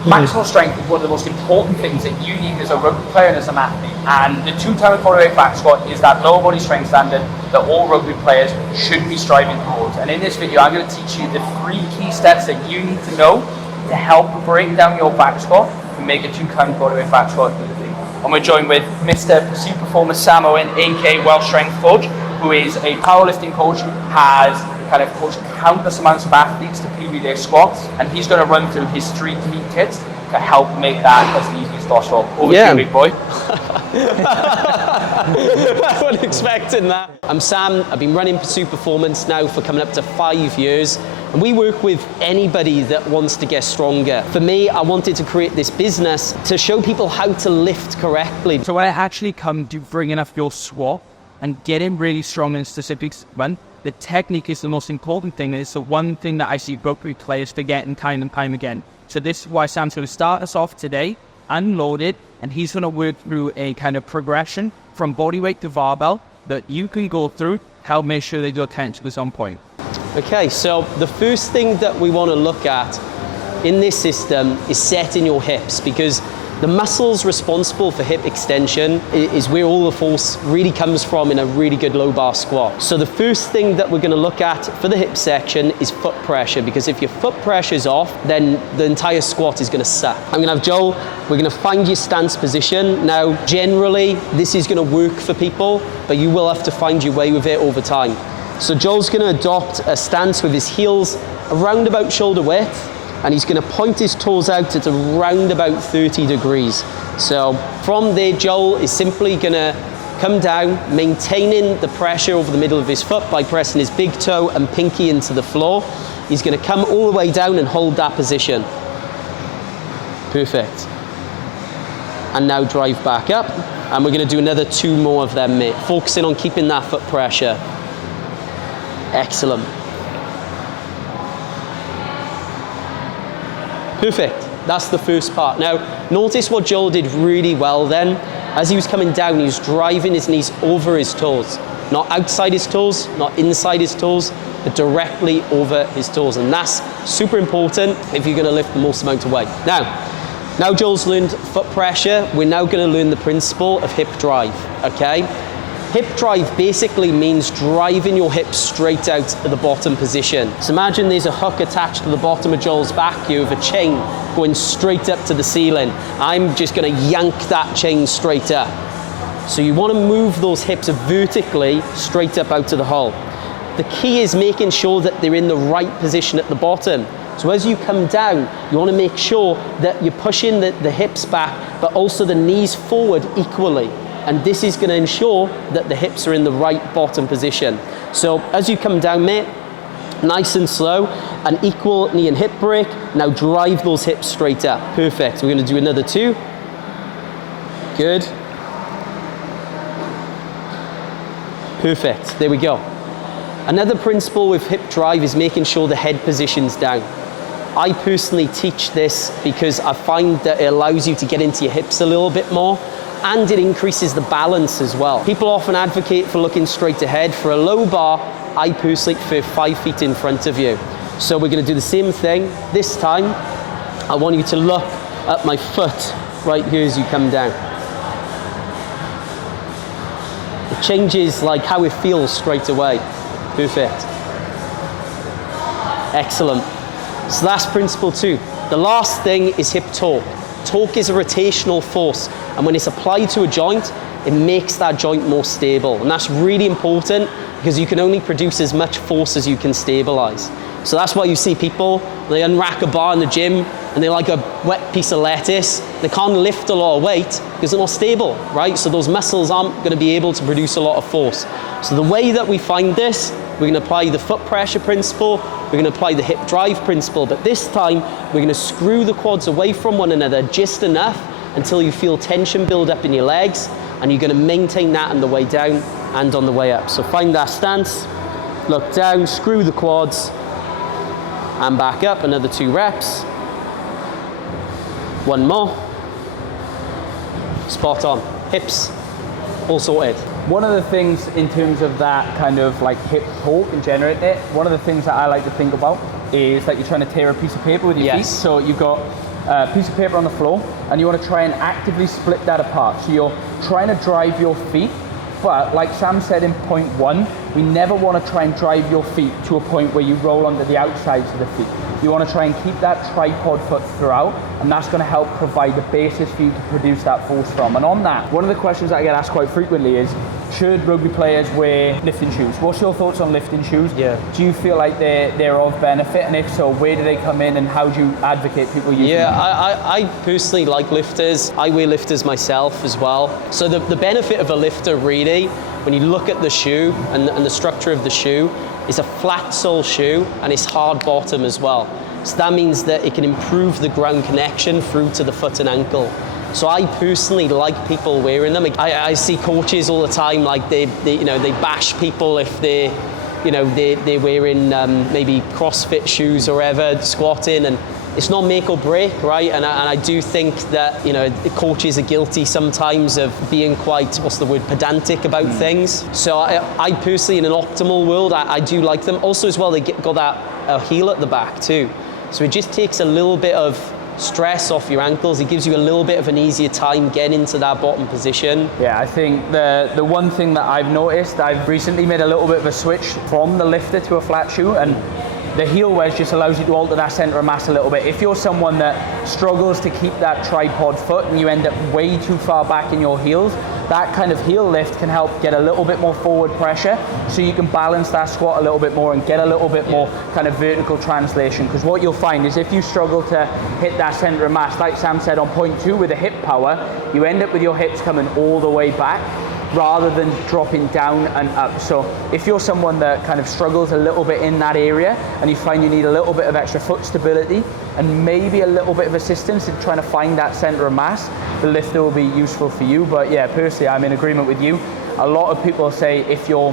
Maximal strength is one of the most important things that you need as a rugby player and as an athlete. And the 2-time bodyweight back squat is that lower body strength standard that all rugby players should be striving towards. And in this video, I'm going to teach you the 3 key steps that you need to know to help break down your back squat and make a 2-time bodyweight back squat easy. And we're joined with Mr. Pursuit Performer Sam Owen, aka Welsh Strength Coach, who is a powerlifting coach, has kind of coached countless amounts of athletes to PB their squats, and he's going to run through his 3 key tips to help make that as easy as possible. Over to you, big boy. I wasn't expecting that. I'm Sam. I've been running Pursuit Performance now for coming up to 5 years, and we work with anybody that wants to get stronger. For me, I wanted to create this business to show people how to lift correctly. So when it actually comes to bringing up your squat and getting really strong in specifics, the technique is the most important thing. It's the one thing that I see rugby players forgetting time and time again. So this is why Sam's going to start us off today, unload it, and he's going to work through a kind of progression from bodyweight to barbell that you can go through, help make sure that your tension is on point. Okay, so the first thing that we want to look at in this system is setting your hips, because the muscles responsible for hip extension is where all the force really comes from in a really good low bar squat. So the first thing that we're going to look at for the hip section is foot pressure, because if your foot pressure is off, then the entire squat is going to suck. I'm going to have Joel, we're going to find your stance position. Now, generally, this is going to work for people, but you will have to find your way with it over time. So Joel's going to adopt a stance with his heels around about shoulder width, and he's going to point his toes out at around about 30 degrees. So from there, Joel is simply going to come down, maintaining the pressure over the middle of his foot by pressing his big toe and pinky into the floor. He's going to come all the way down and hold that position. Perfect. And now drive back up, and we're going to do another 2 more of them, mate. Focusing on keeping that foot pressure. Excellent. Perfect. That's the first part. Now, notice what Joel did really well then. As he was coming down, he was driving his knees over his toes. Not outside his toes, not inside his toes, but directly over his toes. And that's super important if you're going to lift the most amount of weight. Now Joel's learned foot pressure, we're now going to learn the principle of hip drive, okay? Hip drive basically means driving your hips straight out of the bottom position. So imagine there's a hook attached to the bottom of Joel's back. You have a chain going straight up to the ceiling. I'm just going to yank that chain straight up. So you want to move those hips vertically straight up out of the hole. The key is making sure that they're in the right position at the bottom. So as you come down, you want to make sure that you're pushing the hips back, but also the knees forward equally. And this is going to ensure that the hips are in the right bottom position. So as you come down, mate, nice and slow, an equal knee and hip break. Now drive those hips straight up. Perfect. We're going to do another 2. Good. Perfect. There we go. Another principle with hip drive is making sure the head position's down. I personally teach this because I find that it allows you to get into your hips a little bit more, and it increases the balance as well. People often advocate for looking straight ahead. For a low bar, I personally prefer 5 feet in front of you. So we're going to do the same thing. This time, I want you to look at my foot right here as you come down. It changes like how it feels straight away. Perfect. Excellent. So that's principle 2. The last thing is hip torque. Torque is a rotational force, and when it's applied to a joint, it makes that joint more stable. And that's really important because you can only produce as much force as you can stabilize. So that's why you see people, they unrack a bar in the gym and they're like a wet piece of lettuce. They can't lift a lot of weight because they're not stable, right? So those muscles aren't going to be able to produce a lot of force. So the way that we find this, we're going to apply the foot pressure principle, we're going to apply the hip drive principle, but this time we're going to screw the quads away from one another just enough until you feel tension build up in your legs, and you're going to maintain that on the way down and on the way up. So find that stance, look down, screw the quads, and back up, another 2 reps. 1 more. Spot on. Hips, all sorted. One of the things in terms of that kind of like hip torque and generate it, one of the things that I like to think about is that you're trying to tear a piece of paper with your feet. So you've got piece of paper on the floor, and you want to try and actively split that apart. So you're trying to drive your feet, but like Sam said in point 1, we never want to try and drive your feet to a point where you roll onto the outsides of the feet. You want to try and keep that tripod foot throughout, and that's going to help provide the basis for you to produce that force from. And on that, one of the questions that I get asked quite frequently is, should rugby players wear lifting shoes? What's your thoughts on lifting shoes? Yeah. Do you feel like they're of benefit? And if so, where do they come in, and how do you advocate people using them? I personally like lifters. I wear lifters myself as well. So the benefit of a lifter really, when you look at the shoe and the structure of the shoe, it's a flat sole shoe and it's hard bottom as well. So that means that it can improve the ground connection through to the foot and ankle. So I personally like people wearing them. I see coaches all the time, like they bash people if they're wearing maybe CrossFit shoes or whatever, squatting, and it's not make or break, right? And I do think that, coaches are guilty sometimes of being quite, pedantic about things. So I personally, in an optimal world, I do like them. Also as well, they got that heel at the back too. So it just takes a little bit of stress off your ankles. It gives you a little bit of an easier time getting into that bottom position. Yeah, I think the one thing that I've noticed, I've recently made a little bit of a switch from the lifter to a flat shoe, and the heel wedge just allows you to alter that center of mass a little bit. If you're someone that struggles to keep that tripod foot and you end up way too far back in your heels, that kind of heel lift can help get a little bit more forward pressure, so you can balance that squat a little bit more and get a little bit more kind of vertical translation. Because what you'll find is if you struggle to hit that center of mass, like Sam said on point 2 with the hip power, you end up with your hips coming all the way back rather than dropping down and up. So if you're someone that kind of struggles a little bit in that area and you find you need a little bit of extra foot stability and maybe a little bit of assistance in trying to find that center of mass, the lifter will be useful for you. But yeah, personally, I'm in agreement with you. A lot of people say if you're,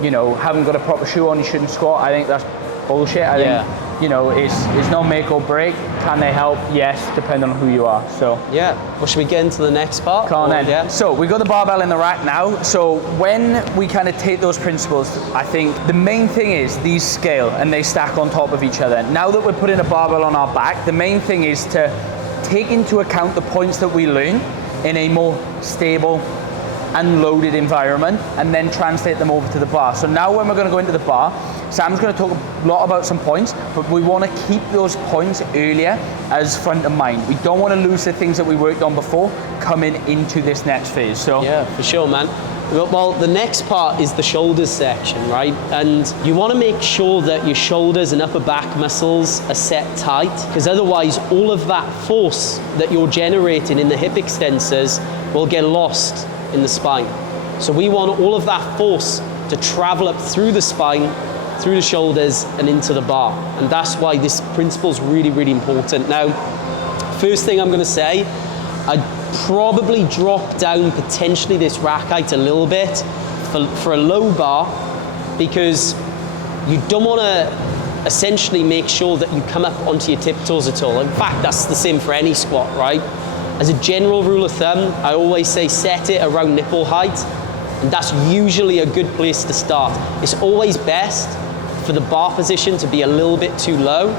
haven't got a proper shoe on, you shouldn't squat. I think that's bullshit. I think, it's no make or break. Can they help? Yes, depending on who you are. So yeah. Well, should we get into the next part? Come on then. Yeah. So we've got the barbell in the rack now. So when we kind of take those principles, I think the main thing is these scale and they stack on top of each other. Now that we're putting a barbell on our back, the main thing is to take into account the points that we learn in a more stable and loaded environment, and then translate them over to the bar. So now when we're going to go into the bar, Sam's going to talk a lot about some points, but we want to keep those points earlier as front of mind. We don't want to lose the things that we worked on before coming into this next phase. So yeah, for sure, man. Well, the next part is the shoulders section, right? And you want to make sure that your shoulders and upper back muscles are set tight, because otherwise all of that force that you're generating in the hip extensors will get lost in the spine. So we want all of that force to travel up through the spine, through the shoulders and into the bar. And that's why this principle is really, really important. Now, first thing I'm going to say, I'd probably drop down potentially this rack height a little bit for a low bar, because you don't want to essentially make sure that you come up onto your tiptoes at all. In fact, that's the same for any squat, right? As a general rule of thumb, I always say set it around nipple height, and that's usually a good place to start. It's always best for the bar position to be a little bit too low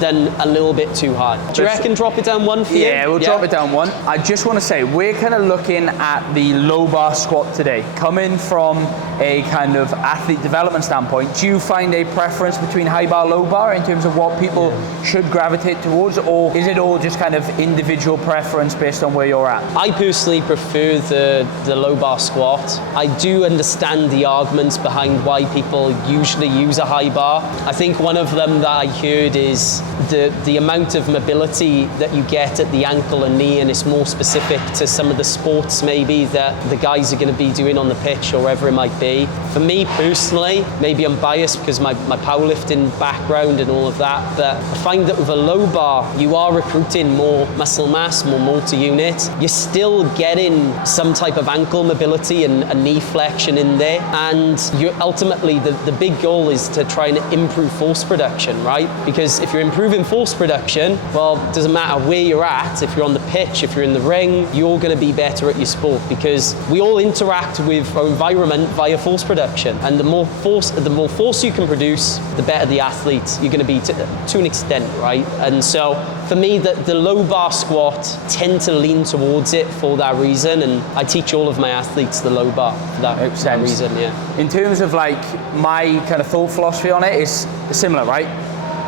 than a little bit too high. Do you reckon drop it down one for you? Yeah, we'll drop it down one. I just want to say, we're kind of looking at the low bar squat today. Coming from a kind of athlete development standpoint, do you find a preference between high bar, low bar in terms of what people should gravitate towards, or is it all just kind of individual preference based on where you're at? I personally prefer the low bar squat. I do understand the arguments behind why people usually use a high bar. I think one of them that I heard is the amount of mobility that you get at the ankle and knee, and it's more specific to some of the sports maybe that the guys are going to be doing on the pitch or wherever it might be. For me personally, maybe I'm biased because my powerlifting background and all of that, but I find that with a low bar, you are recruiting more muscle mass, more multi-unit. You're still getting some type of ankle mobility and a knee flexion in there, and you're ultimately the big goal is to try and improve force production, right? Because if you're improving force production, well, it doesn't matter where you're at, if you're on the pitch, if you're in the ring, you're going to be better at your sport, because we all interact with our environment via force production. And the more force you can produce, the better the athlete you're going to be to an extent, right? And so for me, the low bar squat tend to lean towards it for that reason, and I teach all of my athletes the low bar for that reason, yeah. In terms of like my kind of thought philosophy on it is similar, right?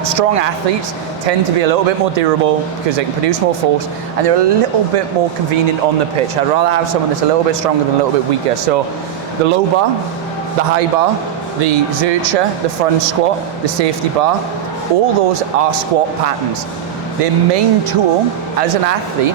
Strong athletes tend to be a little bit more durable because they can produce more force, and they're a little bit more convenient on the pitch. I'd rather have someone that's a little bit stronger than a little bit weaker. So the low bar, the high bar, the Zercher, the front squat, the safety bar, all those are squat patterns. Their main tool as an athlete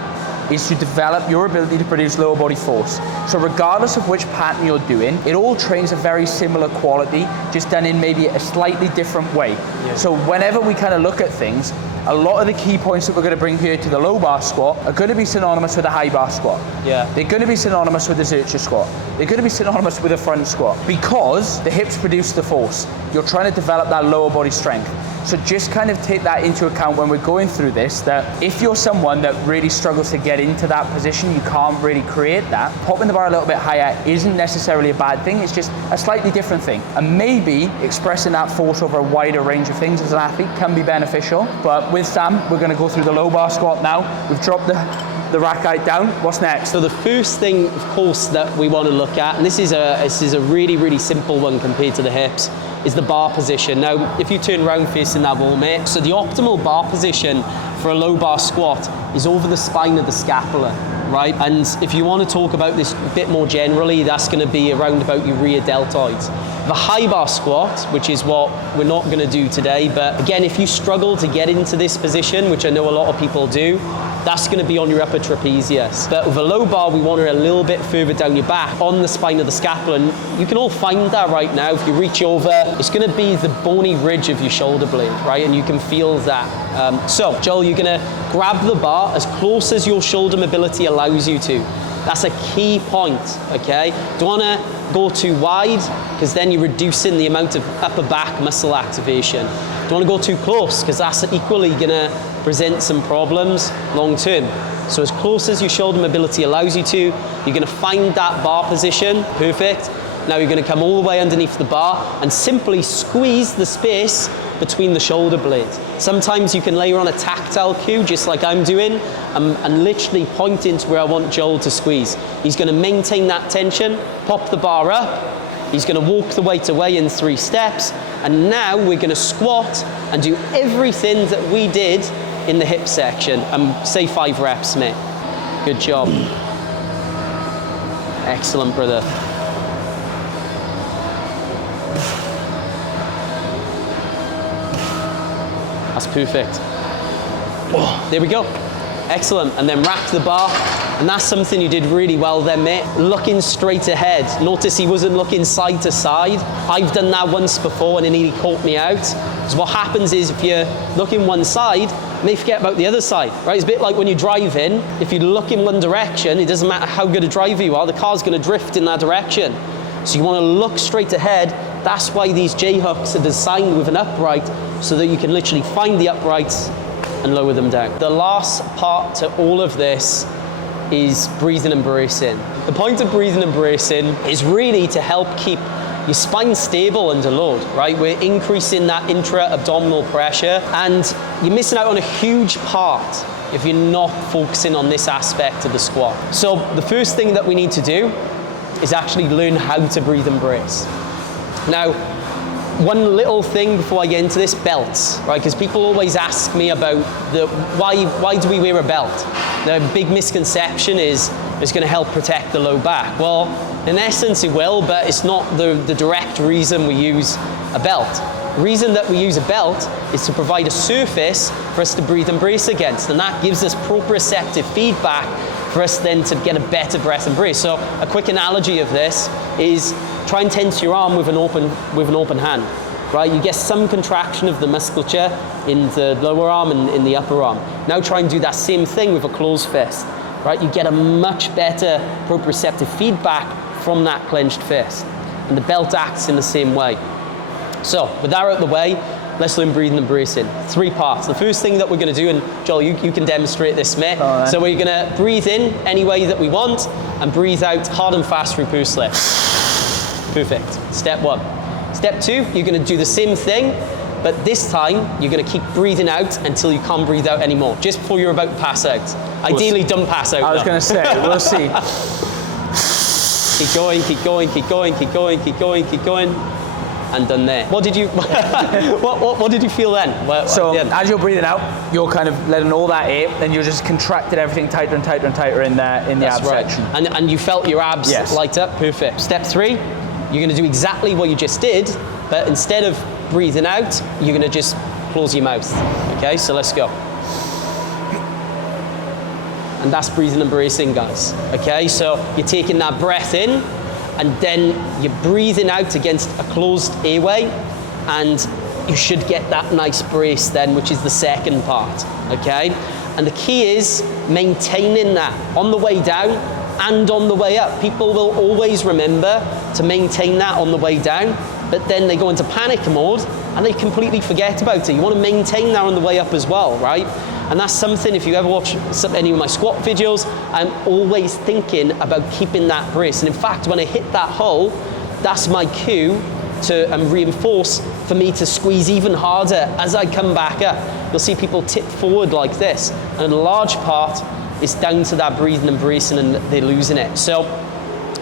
is to develop your ability to produce lower body force. So regardless of which pattern you're doing, it all trains a very similar quality, just done in maybe a slightly different way. Yeah. So whenever we kind of look at things, a lot of the key points that we're going to bring here to the low bar squat are going to be synonymous with the high bar squat. Yeah. They're going to be synonymous with the Zercher squat. They're going to be synonymous with the front squat, because the hips produce the force. You're trying to develop that lower body strength. So just kind of take that into account when we're going through this, that if you're someone that really struggles to get into that position, you can't really create that, popping the bar a little bit higher isn't necessarily a bad thing, it's just a slightly different thing. And maybe expressing that force over a wider range of things as an athlete can be beneficial. But with Sam, we're going to go through the low bar squat now. We've dropped the rack height down. What's next? So the first thing, of course, that we want to look at, and this is a really, really simple one compared to the hips, is the bar position. Now, if you turn around facing that wall, mate, so the optimal bar position for a low bar squat is over the spine of the scapula, right? And if you want to talk about this a bit more generally, that's going to be around about your rear deltoids. The high bar squat, which is what we're not going to do today, but again, if you struggle to get into this position, which I know a lot of people do, that's going to be on your upper trapezius. But with a low bar, we want it a little bit further down your back, on the spine of the scapula. And you can all find that right now. If you reach over, it's going to be the bony ridge of your shoulder blade, right? And you can feel that. So, Joel, you're going to grab the bar as close as your shoulder mobility allows you to. That's a key point, okay? Don't want to go too wide, because then you're reducing the amount of upper back muscle activation. Don't want to go too close, because that's equally going to present some problems long term. So as close as your shoulder mobility allows you to, you're going to find that bar position, perfect. Now you're going to come all the way underneath the bar and simply squeeze the space between the shoulder blades. Sometimes you can layer on a tactile cue, just like I'm doing, and literally point into where I want Joel to squeeze. He's going to maintain that tension, pop the bar up, he's going to walk the weight away in 3 steps, and now we're going to squat and do everything that we did in the hip section, say 5 reps, mate. Good job. Excellent, brother. That's perfect. Oh, there we go. Excellent. And then rack the bar. And that's something you did really well there, mate. Looking straight ahead. Notice he wasn't looking side to side. I've done that once before and it nearly caught me out. Because what happens is if you're looking one side, you may forget about the other side, right? It's a bit like when you drive in. If you look in one direction, it doesn't matter how good a driver you are, the car's going to drift in that direction. So you want to look straight ahead. That's why these J-hooks are designed with an upright, so that you can literally find the uprights and lower them down. The last part to all of this is breathing and bracing. The point of breathing and bracing is really to help keep your spine stable under load, right? We're increasing that intra-abdominal pressure, and you're missing out on a huge part if you're not focusing on this aspect of the squat. So the first thing that we need to do is actually learn how to breathe and brace. Now, one little thing before I get into this, belts, right? Because people always ask me about why do we wear a belt? The big misconception is it's going to help protect the low back. Well, in essence it will, but it's not the direct reason we use a belt. The reason that we use a belt is to provide a surface for us to breathe and brace against, and that gives us proprioceptive feedback for us then to get a better breath and brace. So a quick analogy of this is try and tense your arm with an open hand, right? You get some contraction of the musculature in the lower arm and in the upper arm. Now try and do that same thing with a closed fist, right? You get a much better proprioceptive feedback from that clenched fist. And the belt acts in the same way. So with that out of the way, let's learn breathing and bracing. 3 parts. The first thing that we're going to do, and Joel, you can demonstrate this, mate. Right. So we're going to breathe in any way that we want and breathe out hard and fast through purse lift. Perfect. Step 1. Step 2, you're going to do the same thing, but this time you're going to keep breathing out until you can't breathe out anymore, just before you're about to pass out. Ideally, don't pass out. I was going to say, we'll see. Keep going, keep going, keep going, keep going, keep going, keep going. And done there. What did you what did you feel then? So as you're breathing out, you're kind of letting all that air, and you're just contracted everything tighter and tighter and tighter in the abs section. And you felt your abs light up. Perfect. Step 3, you're going to do exactly what you just did, but instead of breathing out, you're going to just close your mouth. Okay, so let's go. And that's breathing and bracing, guys. Okay, so you're taking that breath in, and then you're breathing out against a closed airway, and you should get that nice brace then, which is the second part, okay? And the key is maintaining that on the way down and on the way up. People will always remember to maintain that on the way down, but then they go into panic mode and they completely forget about it. You want to maintain that on the way up as well, right? And that's something, if you ever watch any of my squat videos, I'm always thinking about keeping that brace. And in fact, when I hit that hole, that's my cue to reinforce for me to squeeze even harder as I come back up. You'll see people tip forward like this. And a large part is down to that breathing and bracing, and they're losing it. So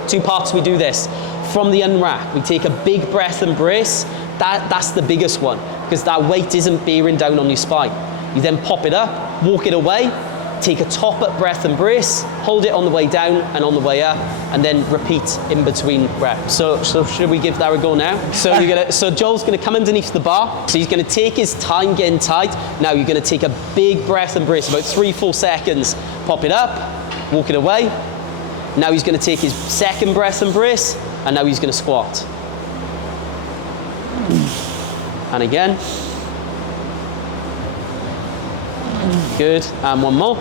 2 parts we do this. From the unrack, we take a big breath and brace. That's the biggest one, because that weight isn't bearing down on your spine. You then pop it up, walk it away, take a top up breath and brace, hold it on the way down and on the way up, and then repeat in between reps. So should we give that a go now? So Joel's gonna come underneath the bar. So he's gonna take his time getting tight. Now you're gonna take a big breath and brace, about 3-4 seconds. Pop it up, walk it away. Now he's gonna take his second breath and brace, and now he's gonna squat. And again. Good, and one more.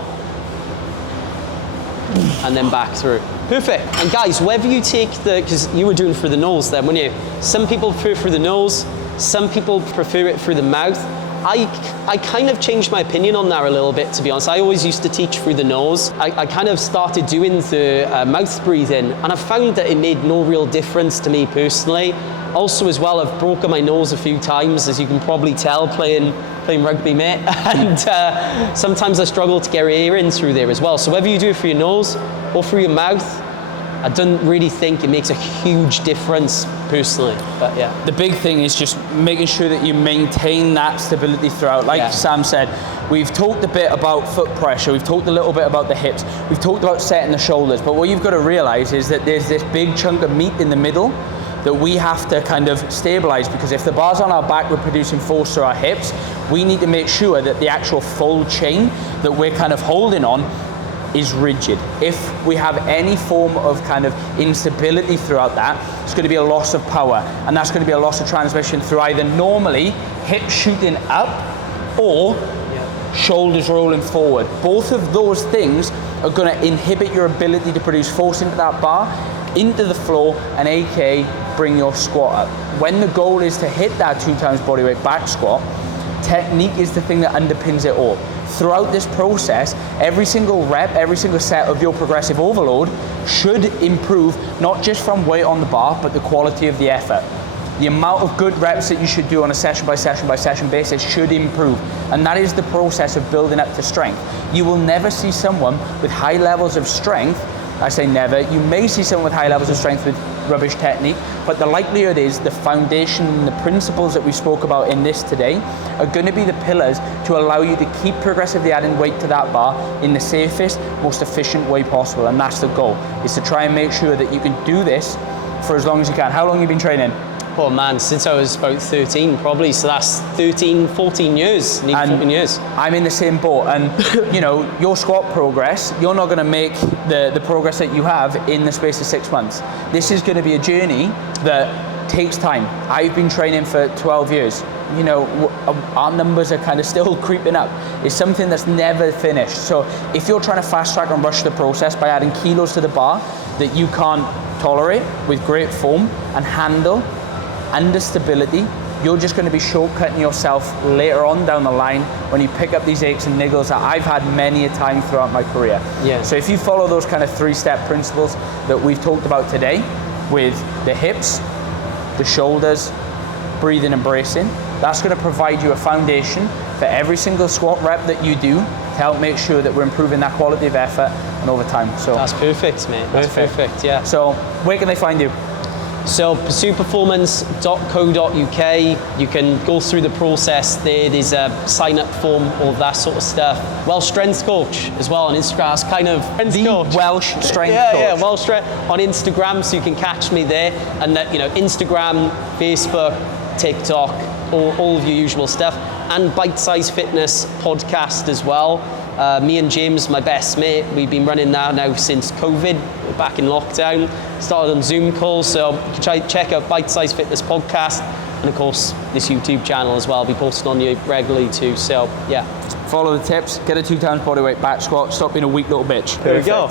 And then back through. Perfect. And guys, whether you take because you were doing through the nose then, weren't you? Some people prefer through the nose, some people prefer it through the mouth. I kind of changed my opinion on that a little bit, to be honest. I always used to teach through the nose. I kind of started doing the mouth breathing, and I found that it made no real difference to me personally. Also as well, I've broken my nose a few times, as you can probably tell, playing rugby, mate. And sometimes I struggle to get air in through there as well. So whether you do it through your nose or through your mouth, I don't really think it makes a huge difference personally, but yeah. The big thing is just making sure that you maintain that stability throughout. Like Sam said, we've talked a bit about foot pressure, we've talked a little bit about the hips, we've talked about setting the shoulders, but what you've got to realize is that there's this big chunk of meat in the middle that we have to kind of stabilize, because if the bar's on our back, we're producing force through our hips. We need to make sure that the actual full chain that we're kind of holding on is rigid. If we have any form of kind of instability throughout that, it's going to be a loss of power, and that's going to be a loss of transmission through either normally hips shooting up or shoulders rolling forward. Both of those things are going to inhibit your ability to produce force into that bar, into the floor, and aka bring your squat up. When the goal is to hit that 2 times bodyweight back squat, technique is the thing that underpins it all. Throughout this process, every single rep, every single set of your progressive overload should improve, not just from weight on the bar, but the quality of the effort. The amount of good reps that you should do on a session by session by session basis should improve. And that is the process of building up to strength. You will never see someone with high levels of strength. I say never. You may see someone with high levels of strength with rubbish technique, but the likelihood is the foundation and the principles that we spoke about in this today are going to be the pillars to allow you to keep progressively adding weight to that bar in the safest, most efficient way possible. And that's the goal, is to try and make sure that you can do this for as long as you can. How long have you been training? Oh man, since I was about 13 probably, so that's 13, 14 years, 14 years. I'm in the same boat, and you know, your squat progress, you're not gonna make the progress that you have in the space of 6 months. This is gonna be a journey that takes time. I've been training for 12 years. You know, our numbers are kind of still creeping up. It's something that's never finished. So if you're trying to fast track and rush the process by adding kilos to the bar that you can't tolerate with great form and handle, under stability, you're just going to be shortcutting yourself later on down the line when you pick up these aches and niggles that I've had many a time throughout my career. Yeah. So if you follow those kind of 3-step principles that we've talked about today, with the hips, the shoulders, breathing and bracing, that's going to provide you a foundation for every single squat rep that you do to help make sure that we're improving that quality of effort and over time. So That's perfect, mate. That's perfect, yeah. So where can they find you? So pursuitperformance.co.uk, you can go through the process there. There's a sign up form, all of that sort of stuff. Welsh Strength Coach as well on Instagram. It's kind of The coach. Welsh Strength Coach. Yeah, Welsh Strength on Instagram, so you can catch me there. And that, Instagram, Facebook, TikTok, all of your usual stuff. And Bite Size Fitness podcast as well. Me and James, my best mate, we've been running that now since COVID. We're back in lockdown. Started on Zoom calls, so you can check out Bite Size Fitness podcast, and of course this YouTube channel as well. I'll be posting on you regularly too. So yeah, Follow the tips, get a 2 times bodyweight back squat, stop being a weak little bitch. there we go.